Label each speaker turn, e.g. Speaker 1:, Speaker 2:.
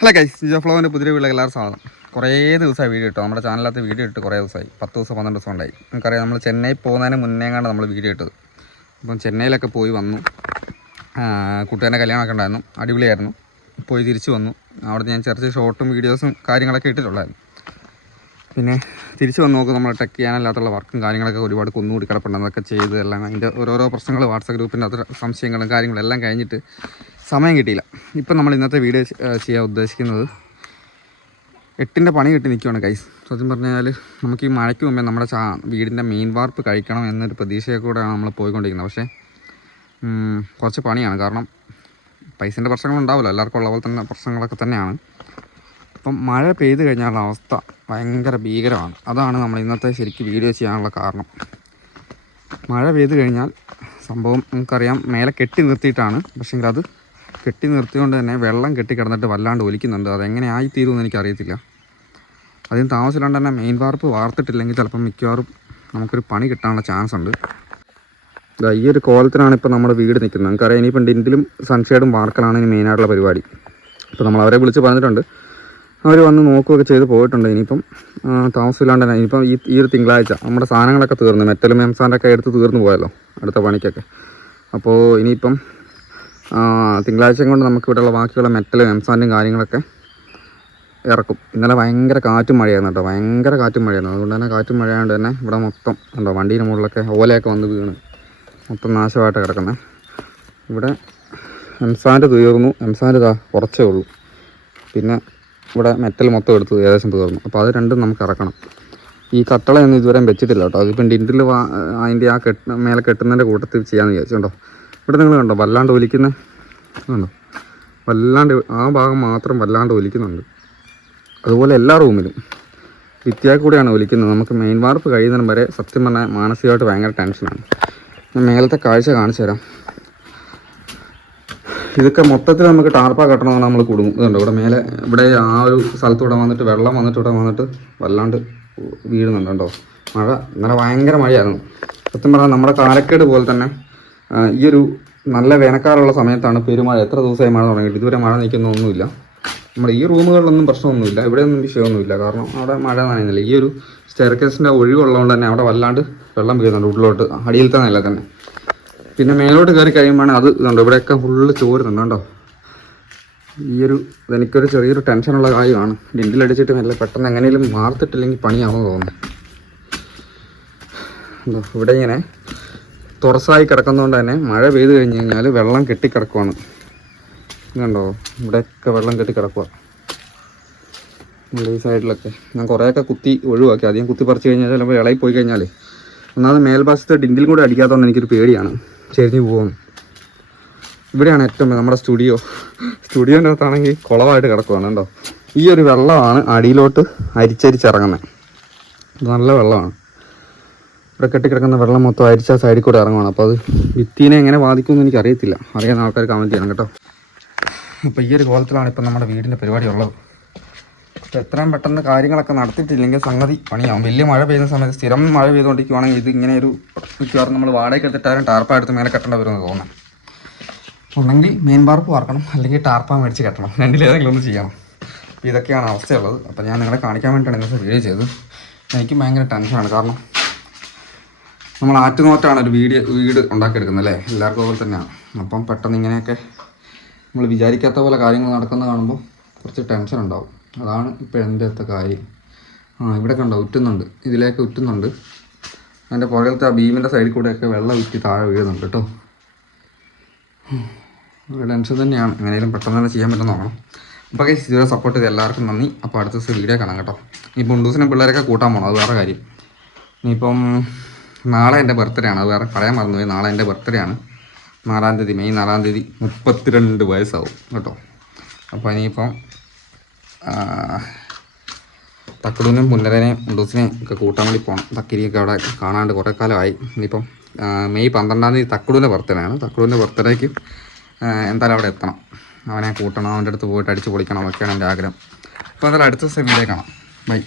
Speaker 1: Hello guys Jijo ഫ്ലോവിന്റെ പുതിയ വീട്ടിലേക്ക് എല്ലാവരും സ്വാഗതം. കുറേ ദിവസമായി വീഡിയോ ഇട്ടു. നമ്മുടെ ചാനലിനകത്ത് വീഡിയോ ഇട്ട് കുറേ ദിവസമായി. പത്ത് ദിവസം പന്ത്രണ്ട് ദിവസം ഉണ്ടായി. നമുക്കറിയാം നമ്മൾ ചെന്നൈ പോകുന്നതിന് മുന്നേ കണ്ട് നമ്മൾ വീഡിയോ ഇട്ടത്. അപ്പം ചെന്നൈയിലൊക്കെ പോയി വന്നു. ആ, കൂട്ടുകാരന്റെ കല്യാണമൊക്കെ ഉണ്ടായിരുന്നു. അടിപൊളിയായിരുന്നു. പോയി തിരിച്ചു വന്നു. അവിടെ ഞാൻ ചെറിയ ഷോർട്ടും വീഡിയോസും കാര്യങ്ങളൊക്കെ ഇട്ടിട്ടുള്ളായിരുന്നു പിന്നെ തിരിച്ചു വന്ന് നോക്കും നമ്മൾ ടെക് ചെയ്യാനല്ലാത്തുള്ള വർക്കും കാര്യങ്ങളൊക്കെ ഒരുപാട് കുന്നുകൂടി കിടപ്പുണ്ട്. അതൊക്കെ ചെയ്ത് എല്ലാം അതിന്റെ ഓരോരോ പ്രശ്നങ്ങൾ വാട്സപ്പ് ഗ്രൂപ്പിന്റെ അത്ര സംശയങ്ങളും കാര്യങ്ങളും എല്ലാം കഴിഞ്ഞിട്ട് സമയം കിട്ടിയില്ല. ഇപ്പം നമ്മൾ ഇന്നത്തെ വീഡിയോ ചെയ്യാൻ ഉദ്ദേശിക്കുന്നത് എട്ടിന്റെ പണി കിട്ടി നിൽക്കുകയാണ് കൈസ് സത്യം പറഞ്ഞാൽ നമുക്ക് ഈ മഴയ്ക്ക് മുമ്പേ നമ്മുടെ ചാ വീടിന്റെ മെയിൻ വാർപ്പ് കഴിക്കണം എന്നൊരു പ്രതീക്ഷയെ കൂടെയാണ് നമ്മൾ പോയിക്കൊണ്ടിരിക്കുന്നത്. പക്ഷേ കുറച്ച് പണിയാണ്. കാരണം പൈസേന്റെ പ്രശ്നങ്ങളുണ്ടാവില്ല എല്ലാവർക്കും ഉള്ള പോലെ തന്നെ പ്രശ്നങ്ങളൊക്കെ തന്നെയാണ്. അപ്പം മഴ പെയ്ത് കഴിഞ്ഞാലുള്ള അവസ്ഥ ഭയങ്കര ഭീകരമാണ്. അതാണ് നമ്മൾ ഇന്നത്തെ ശരിക്കും വീഡിയോ ചെയ്യാനുള്ള കാരണം. മഴ പെയ്ത് കഴിഞ്ഞാൽ സംഭവം നമുക്കറിയാം മേലെ കെട്ടി നിർത്തിയിട്ടാണ്. പക്ഷേങ്കിൽ അത് കെട്ടി നിർത്തിയോണ്ട് തന്നെ വെള്ളം കെട്ടി കിടന്നിട്ട് വല്ലാണ്ട് ഒലിക്കുന്നുണ്ട്. അതെങ്ങനെ ആയിത്തീരുമെന്ന് എനിക്കറിയത്തില്ല. അതിന് താമസമില്ലാണ്ട് തന്നെ മെയിൻ വാർപ്പ് വാർത്തിട്ടില്ലെങ്കിൽ ചിലപ്പം മിക്കവാറും നമുക്കൊരു പണി കിട്ടാനുള്ള ചാൻസ് ഉണ്ട്. ഈ ഒരു കോലത്തിനാണ് ഇപ്പോൾ നമ്മുടെ വീട് നിൽക്കുന്നത്. നമുക്കറിയാം ഇനിയിപ്പം ഡിൻഡിലും സൺഷെയ്ഡും വാർക്കലാണ് ഇനി മെയിനായിട്ടുള്ള പരിപാടി. അപ്പോൾ നമ്മൾ അവരെ വിളിച്ച് പറഞ്ഞിട്ടുണ്ട്. അവർ വന്ന് നോക്കുകയൊക്കെ ചെയ്ത് പോയിട്ടുണ്ട്. ഇനിയിപ്പം താമസമില്ലാണ്ട് തന്നെ ഇനിയിപ്പം ഈ ഈ ഒരു തിങ്കളാഴ്ച നമ്മുടെ സാധനങ്ങളൊക്കെ തീർന്നു മെറ്റലും എംസാന്റൊക്കെ എടുത്ത് തീർന്നു പോയല്ലോ അടുത്ത പണിക്കൊക്കെ. അപ്പോൾ ഇനിയിപ്പം തിങ്കളാഴ്ച കൊണ്ട് നമുക്ക് ഇവിടെയുള്ള ബാക്കിയുള്ള മെറ്റലും എംസാന്റും കാര്യങ്ങളൊക്കെ ഇറക്കും. ഇന്നലെ ഭയങ്കര കാറ്റും മഴയായിരുന്നു കേട്ടോ. ഭയങ്കര കാറ്റും മഴയായിരുന്നു. അതുകൊണ്ട് തന്നെ കാറ്റും മഴയായതുകൊണ്ട് തന്നെ ഇവിടെ മൊത്തം ഉണ്ടോ വണ്ടീന്റെ മുകളിലൊക്കെ ഓലയൊക്കെ വന്ന് വീണ്. മൊത്തം നാശമായിട്ട് കിടക്കുന്നത് ഇവിടെ എംസാൻഡ് തീർന്നു. എംസാൻഡ് ഇതാ കുറച്ചേ ഉള്ളൂ. പിന്നെ ഇവിടെ മെറ്റൽ മൊത്തം എടുത്ത് ഏകദേശം തീർന്നു. അപ്പോൾ അത് രണ്ടും നമുക്ക് ഇറക്കണം. ഈ കട്ടളയൊന്നും ഇതുവരെ വെച്ചിട്ടില്ല കേട്ടോ. അതിപ്പം ഡിൻഡിൽ അതിന്റെ ആ കെട്ട് മേലെ കെട്ടുന്നതിന്റെ കൂട്ടത്തിൽ ചെയ്യാമെന്ന് വിചാരിച്ചു കണ്ടോ. ഇവിടെ നിങ്ങൾ കണ്ടോ? വല്ലാണ്ട് ഒലിക്കുന്ന കണ്ടോ? വല്ലാണ്ട് ആ ഭാഗം മാത്രം വല്ലാണ്ട് ഒലിക്കുന്നുണ്ട്. അതുപോലെ എല്ലാ റൂമിലും. ഭിത്തിയാൽ കൂടെയാണ് ഒലിക്കുന്നത്. നമുക്ക് മെയിൻ വാർപ്പ് കഴിയുന്നതിന് വരെ സത്യം പറഞ്ഞാൽ മാനസികമായിട്ട് ഭയങ്കര ടെൻഷനാണ് ഞാൻ മേലത്തെ കാഴ്ച കാണിച്ചു തരാം. ഇതൊക്കെ മൊത്തത്തിൽ നമുക്ക് ടാർപ്പ കെട്ടണമെന്ന് നമ്മൾ കുടുങ്ങും. ഇതുണ്ട് ഇവിടെ മേലെ ഇവിടെ ആ ഒരു സ്ഥലത്തൂടെ വന്നിട്ട് വെള്ളം വന്നിട്ട് ഇവിടെ വന്നിട്ട് വല്ലാണ്ട് വീഴുന്നുണ്ട് കേട്ടോ മഴ ഇന്നലെ ഭയങ്കര മഴയായിരുന്നു. സത്യം പറഞ്ഞാൽ നമ്മുടെ കാലക്കേട് പോലെ തന്നെ ഈ ഒരു നല്ല വേനൽക്കാലമുള്ള സമയത്താണ് പെരുമഴ. എത്ര ദിവസമായി മഴ തുടങ്ങിയിട്ട്? ഇതുവരെ മഴ നിൽക്കുന്നൊന്നുമില്ല. നമ്മുടെ ഈ റൂമുകളിലൊന്നും പ്രശ്നമൊന്നുമില്ല. ഇവിടെ ഒന്നും വിഷയമൊന്നുമില്ല. കാരണം അവിടെ മഴ നനയുന്നില്ല ഈ ഒരു സ്റ്റെയർക്കേസിന്റെ ഒഴിവുള്ളതുകൊണ്ട് തന്നെ അവിടെ വല്ലാണ്ട് വെള്ളം വീഴുന്നുണ്ട് ഉള്ളിലോട്ട്. അടിയിലത്തെ നില തന്നെ. പിന്നെ മേലോട്ട് കയറി കഴിയുമ്പോഴാണ് അത് ഇതുണ്ട്. ഇവിടെയൊക്കെ ഫുള്ള് ചോരുന്നുണ്ട് കേട്ടോ ഈ ഒരു എനിക്കൊരു ചെറിയൊരു ടെൻഷനുള്ള കാര്യമാണ്. ഡിൻഡിലടിച്ചിട്ട് നല്ല പെട്ടെന്ന് എങ്ങനെയും മാർത്തിട്ടില്ലെങ്കിൽ പണിയാവുമെന്ന് തോന്നുന്നു. ഇവിടെ ഇങ്ങനെ തുറസായി കിടക്കുന്നതുകൊണ്ട് തന്നെ മഴ പെയ്ത് കഴിഞ്ഞ് കഴിഞ്ഞാൽ വെള്ളം കെട്ടിക്കിടക്കുവാണ് ഇതുണ്ടോ? ഇവിടെയൊക്കെ വെള്ളം കെട്ടിക്കിടക്കുക ഈ സൈഡിലൊക്കെ. ഞാൻ കുറേയൊക്കെ കുത്തി ഒഴിവാക്കി. അധികം കുത്തി പറിച്ചു കഴിഞ്ഞാൽ ചിലപ്പോൾ ഇളകി പോയി കഴിഞ്ഞാൽ ഒന്നാമത് മേൽഭാഗത്ത് ഡിൻഡിൽ കൂടെ അടിക്കാത്തതുകൊണ്ട് എനിക്കൊരു പേടിയാണ്. ചെരിഞ്ഞ് പോകുന്നു ഇവിടെയാണ് ഏറ്റവും നമ്മുടെ സ്റ്റുഡിയോ. സ്റ്റുഡിയോന്റെ അകത്താണെങ്കിൽ കുളമായിട്ട് കിടക്കുവാണ് കേട്ടോ ഈ ഒരു വെള്ളമാണ് അടിയിലോട്ട് അരിച്ചരിച്ചിറങ്ങുന്നത് നല്ല വെള്ളമാണ്. ഇവിടെ കെട്ടിക്കിടക്കുന്ന വെള്ളം മൊത്തം അരിച്ച സൈഡിൽ കൂടെ ഇറങ്ങുവാണ്. അപ്പോൾ അത് ഭിത്തിനെ എങ്ങനെ ബാധിക്കുമെന്ന് എനിക്ക് അറിയത്തില്ല അറിയാവുന്ന ആൾക്കാർ കമന്റ് ചെയ്യണം കേട്ടോ. അപ്പോൾ ഈ ഒരു കോലത്തിലാണ് ഇപ്പം നമ്മുടെ വീടിന്റെ പരിപാടി ഉള്ളത്. അപ്പോൾ എത്രയും പെട്ടെന്ന് കാര്യങ്ങളൊക്കെ നടത്തിയിട്ടില്ലെങ്കിൽ സംഗതി പണിയാവും. വലിയ മഴ പെയ്യുന്ന സമയത്ത് സ്ഥിരം മഴ പെയ്തുകൊണ്ടിരിക്കുവാണെങ്കിൽ ഇത് ഇങ്ങനെ ഒരു മിക്കവാറും നമ്മൾ വാടകയ്ക്ക് എടുത്തിട്ടാലും ടാർപ്പ എടുത്ത് മേലെ കെട്ടേണ്ട വരുമെന്ന് തോന്നുന്നു. ഒന്നെങ്കിൽ മെയിൻ ബാർപ്പ് വാർക്കണം അല്ലെങ്കിൽ ടാർപ്പ മേടിച്ച് കെട്ടണം. രണ്ടിലേതെങ്കിലും ഒന്ന് ചെയ്യണം. അപ്പോൾ ഇതൊക്കെയാണ് അവസ്ഥയുള്ളത്. അപ്പോൾ ഞാൻ നിങ്ങളെ കാണിക്കാൻ വേണ്ടിയിട്ടാണ് ഇന്നത്തെ വീഡിയോ ചെയ്തത്. എനിക്ക് ഭയങ്കര ടെൻഷനാണ് കാരണം നമ്മൾ ആറ്റുനോറ്റാണ് ഒരു വീട് വീട് ഉണ്ടാക്കിയെടുക്കുന്നത് അല്ലേ? എല്ലാവർക്കും അതുപോലെ തന്നെയാണ്. അപ്പം പെട്ടെന്ന് ഇങ്ങനെയൊക്കെ നമ്മൾ വിചാരിക്കാത്ത പോലെ കാര്യങ്ങൾ നടക്കുന്നത് കാണുമ്പോൾ കുറച്ച് ടെൻഷൻ ഉണ്ടാവും. അതാണ് ഇപ്പോൾ എന്റെ അടുത്ത കാര്യം. ആ ഇവിടെ കണ്ടോ ഉറ്റുന്നുണ്ട്. ഇതിലേക്ക് ഉറ്റുന്നുണ്ട്. അതിന്റെ പുറകിലത്തെ ആ ബീമിന്റെ സൈഡിൽ കൂടെയൊക്കെ വെള്ളം ഉറ്റി താഴെ വീഴുന്നുണ്ട് കേട്ടോ. ടെൻഷൻ തന്നെയാണ്. എങ്ങനെയും പെട്ടെന്ന് തന്നെ ചെയ്യാൻ പറ്റുന്ന നോക്കണം അപ്പോൾ guys, ഇതുവരെ സപ്പോർട്ട് ചെയ്ത് എല്ലാവർക്കും നന്ദി. അപ്പോൾ അടുത്ത ദിവസം വീഡിയോ കാണാം കേട്ടോ. ഇനി ബുണ്ടൂസിനെ പിള്ളേരൊക്കെ കൂട്ടാൻ പോകണം അത് വേറെ കാര്യം. ഇനിയിപ്പം നാളെ എന്റെ ബർത്ത്ഡേ ആണ്. അത് വേറെ പറയാൻ മറന്നുപോയി. നാളെ എന്റെ ബർത്ത്ഡേ ആണ്. നാലാം തീയതി മെയ് നാലാം തീയതി മുപ്പത്തിരണ്ട് വയസ്സാവും കേട്ടോ. അപ്പോൾ ഇനിയിപ്പം തക്കടൂനും പുന്നരനെയും മുണ്ടൂസിനെയും ഒക്കെ കൂട്ടാൻ വേണ്ടി പോകണം തക്കിരിയൊക്കെ അവിടെ കാണാണ്ട് കുറേ കാലമായി. ഇനിയിപ്പം മെയ് പന്ത്രണ്ടാം തീയതി തക്കടൂന്റെ ബർത്ത്ഡേ ആണ്. തക്കടൂന്റെ ബർത്ത്ഡേക്ക് എന്തായാലും അവിടെ എത്തണം. അവനെ കൂട്ടണം അവന്റെ അടുത്ത് പോയിട്ട് അടിച്ച് പൊളിക്കണം എന്നൊക്കെയാണ് എന്റെ ആഗ്രഹം. അപ്പോൾ എന്തായാലും അടുത്ത വീഡിയോ കാണാം. ബൈ.